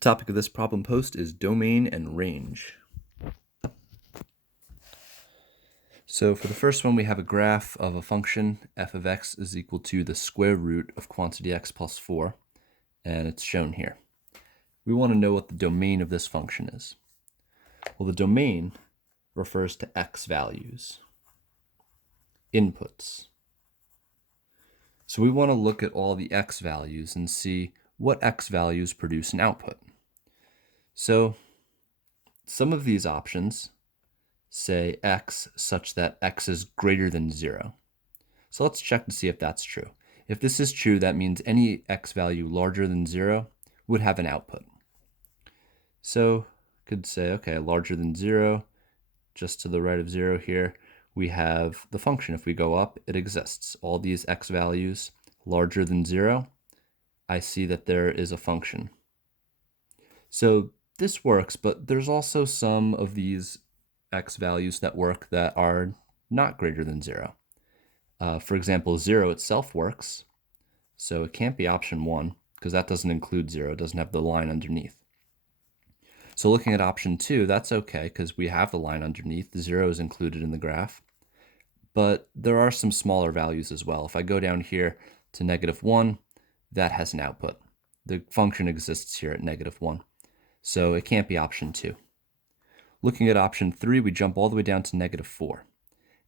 The topic of this problem post is domain and range. So for the first one, we have a graph of a function f of x is equal to the square root of quantity x plus 4, and it's shown here. We want to know what the domain of this function is. Well, the domain refers to x values, inputs. So we want to look at all the x values and see what x values produce an output. So some of these options say x such that x is greater than 0. So let's check to see if that's true. If this is true, that means any x value larger than 0 would have an output. So I could say, okay, larger than 0, just to the right of 0 here, we have the function. If we go up, it exists. All these x values larger than 0, I see that there is a function. So this works, but there's also some of these x values that work that are not greater than 0. For example, 0 itself works, so it can't be option 1 because that doesn't include 0, it doesn't have the line underneath. So looking at option 2, that's okay because we have the line underneath, 0 is included in the graph, but there are some smaller values as well. If I go down here to -1, that has an output. The function exists here at -1, so it can't be option 2. Looking at option 3, we jump all the way down to -4.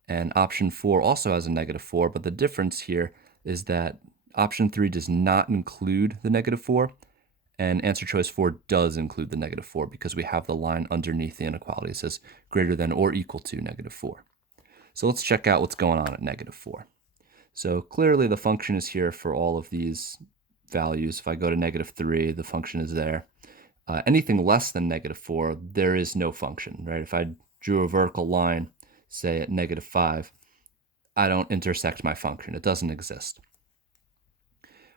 And option 4 also has a -4, but the difference here is that option 3 does not include the -4, and answer choice 4 does include the -4 because we have the line underneath the inequality. It says greater than or equal to -4. So let's check out what's going on at -4. So clearly the function is here for all of these values. If I go to -3, the function is there. Anything less than -4, there is no function, right? If I drew a vertical line, say at -5, I don't intersect my function. It doesn't exist.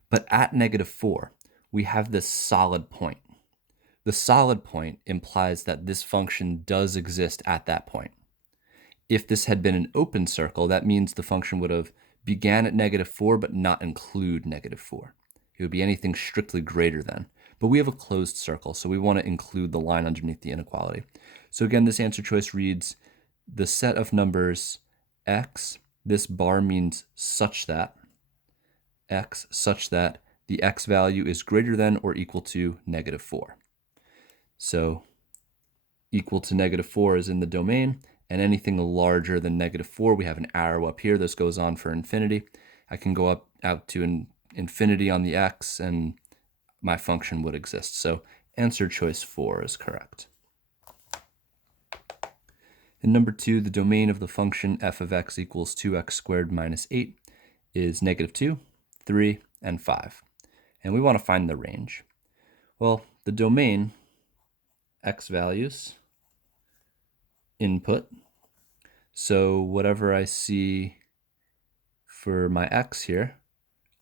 But at -4, we have this solid point. The solid point implies that this function does exist at that point. If this had been an open circle, that means the function would have began at -4 but not include -4. It would be anything strictly greater than. But we have a closed circle, so we want to include the line underneath the inequality. So again, this answer choice reads, the set of numbers x, this bar means such that, x such that the x value is greater than or equal to -4. So equal to -4 is in the domain, and anything larger than -4, we have an arrow up here. This goes on for infinity. I can go out to infinity on the x, and my function would exist. So answer choice 4 is correct. In number 2, the domain of the function f of x equals 2x squared minus 8 is -2, 3, and 5. And we want to find the range. Well, the domain, x values, input. So whatever I see for my x here,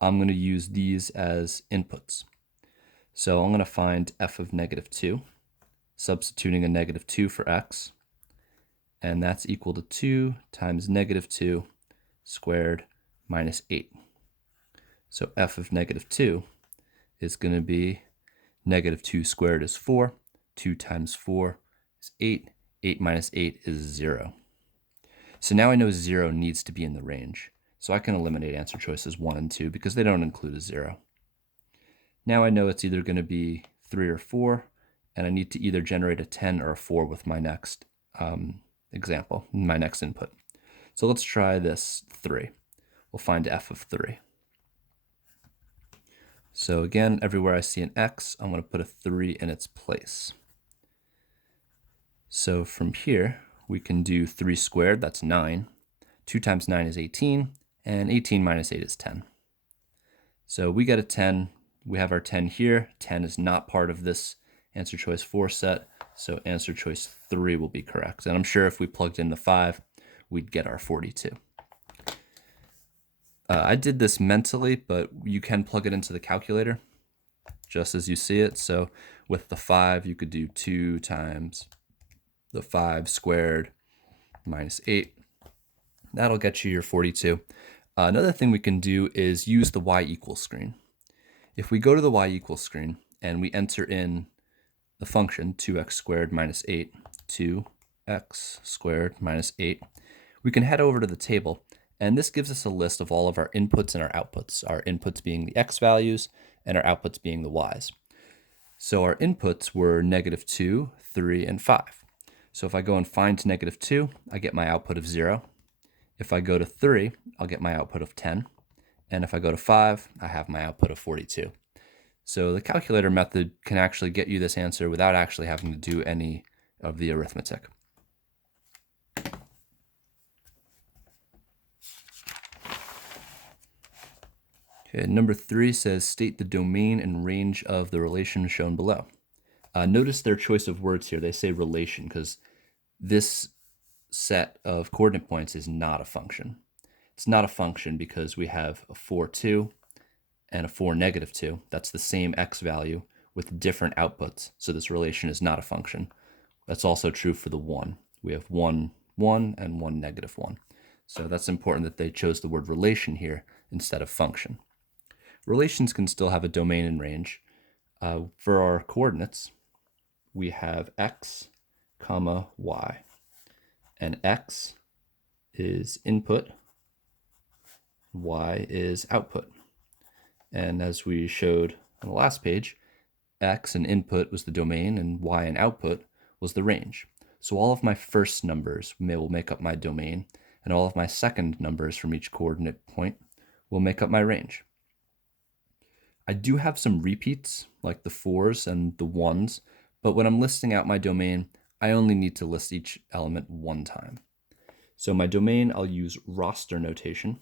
I'm going to use these as inputs. So I'm going to find f of -2, substituting a -2 for x, and that's equal to 2 times -2 squared minus 8. So f of -2 is going to be -2 squared is 4, 2 times 4 is 8, 8 minus 8 is 0. So now I know 0 needs to be in the range, so I can eliminate answer choices 1 and 2 because they don't include a 0. Now I know it's either going to be 3 or 4, and I need to either generate a 10 or a 4 with my next example, my next input. So let's try this 3. We'll find f of 3. So again, everywhere I see an x, I'm going to put a 3 in its place. So from here, we can do 3 squared, that's 9. 2 times 9 is 18, and 18 minus 8 is 10. So we get a 10. We have our 10 here. 10 is not part of this answer choice 4 set, so answer choice 3 will be correct. And I'm sure if we plugged in the 5, we'd get our 42. I did this mentally, but you can plug it into the calculator just as you see it. So with the 5, you could do 2 times the 5 squared minus 8. That'll get you your 42. Another thing we can do is use the y equals screen. If we go to the y equals screen and we enter in the function 2x squared minus 8, 2x squared minus 8, we can head over to the table, and this gives us a list of all of our inputs and our outputs, our inputs being the x values and our outputs being the y's. So our inputs were -2, 3, and 5. So if I go and find -2, I get my output of 0. If I go to 3, I'll get my output of 10. And if I go to 5, I have my output of 42. So the calculator method can actually get you this answer without actually having to do any of the arithmetic. Okay, number 3 says state the domain and range of the relation shown below. Notice their choice of words here. They say relation because this set of coordinate points is not a function. It's not a function because we have a 4, 2 and a 4, -2. That's the same x value with different outputs. So this relation is not a function. That's also true for the 1. We have 1, 1 and 1, -1. So that's important that they chose the word relation here instead of function. Relations can still have a domain and range. For our coordinates, we have x, comma, y. And x is input, y is output. And as we showed on the last page, x and input was the domain and y and output was the range. So all of my first numbers will make up my domain, and all of my second numbers from each coordinate point will make up my range. I do have some repeats, like the 4s and the 1s, but when I'm listing out my domain, I only need to list each element one time. So my domain, I'll use roster notation.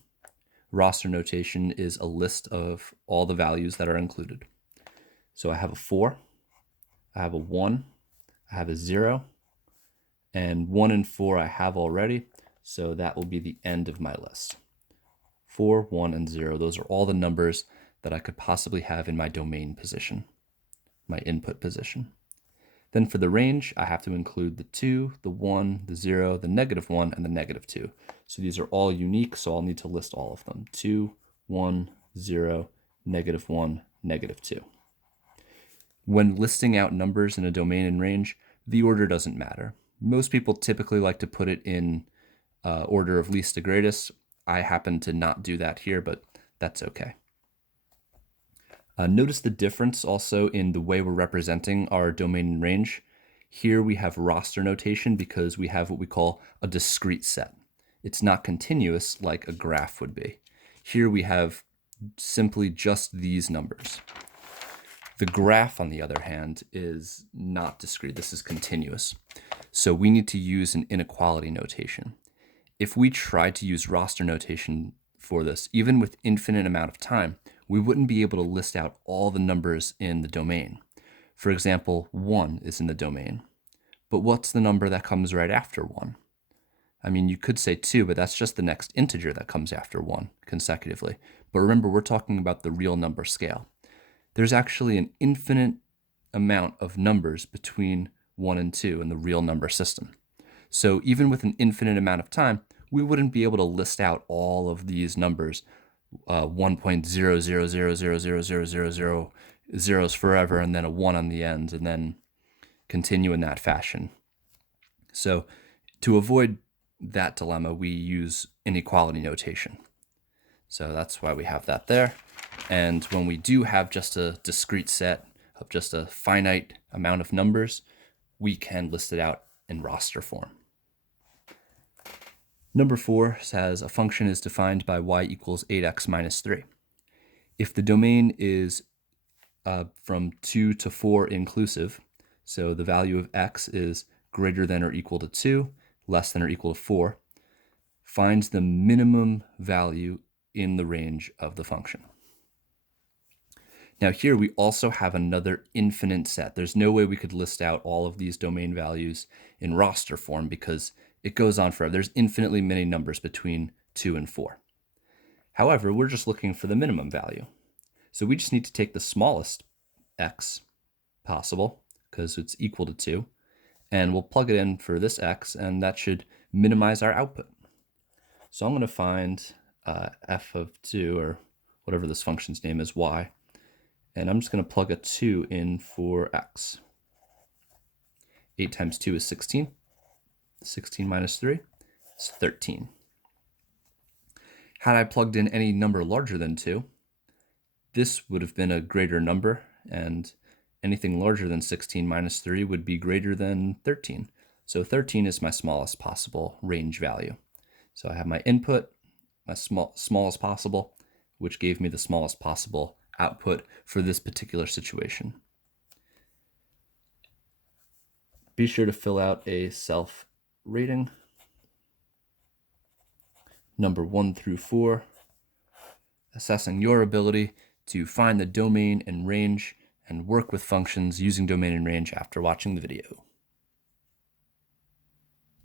Roster notation is a list of all the values that are included. So I have a 4, I have a 1, I have a 0, and 1 and 4 I have already, so that will be the end of my list. 4, 1, and 0, those are all the numbers that I could possibly have in my domain position, my input position. Then for the range, I have to include the 2, the 1, the 0, the -1, and the -2. So these are all unique, so I'll need to list all of them. 2, 1, 0, -1, -2. When listing out numbers in a domain and range, the order doesn't matter. Most people typically like to put it in order of least to greatest. I happen to not do that here, but that's okay. Notice the difference also in the way we're representing our domain and range. Here we have roster notation because we have what we call a discrete set. It's not continuous like a graph would be. Here we have simply just these numbers. The graph, on the other hand, is not discrete. This is continuous. So we need to use an inequality notation. If we tried to use roster notation for this, even with infinite amount of time, we wouldn't be able to list out all the numbers in the domain. For example, 1 is in the domain. But what's the number that comes right after 1? I mean, you could say 2, but that's just the next integer that comes after 1 consecutively. But remember, we're talking about the real number scale. There's actually an infinite amount of numbers between 1 and 2 in the real number system. So even with an infinite amount of time, we wouldn't be able to list out all of these numbers, 1.000000000 zeros forever, and then a 1 on the end, and then continue in that fashion. So to avoid that dilemma, we use inequality notation. So that's why we have that there. And when we do have just a discrete set of just a finite amount of numbers, we can list it out in roster form. Number 4 says a function is defined by y equals 8x minus 3. If the domain is from 2 to 4 inclusive, so the value of x is greater than or equal to 2, less than or equal to 4, finds the minimum value in the range of the function. Now here we also have another infinite set. There's no way we could list out all of these domain values in roster form because it goes on forever. There's infinitely many numbers between 2 and 4. However, we're just looking for the minimum value. So we just need to take the smallest x possible, because it's equal to 2, and we'll plug it in for this x, and that should minimize our output. So I'm going to find f of 2, or whatever this function's name is, y, and I'm just going to plug a 2 in for x. 8 times 2 is 16. 16 minus 3 is 13. Had I plugged in any number larger than 2, this would have been a greater number, and anything larger than 16 minus 3 would be greater than 13. So 13 is my smallest possible range value. So I have my input, my smallest possible, which gave me the smallest possible output for this particular situation. Be sure to fill out a self-rating, number 1 through 4, assessing your ability to find the domain and range and work with functions using domain and range after watching the video.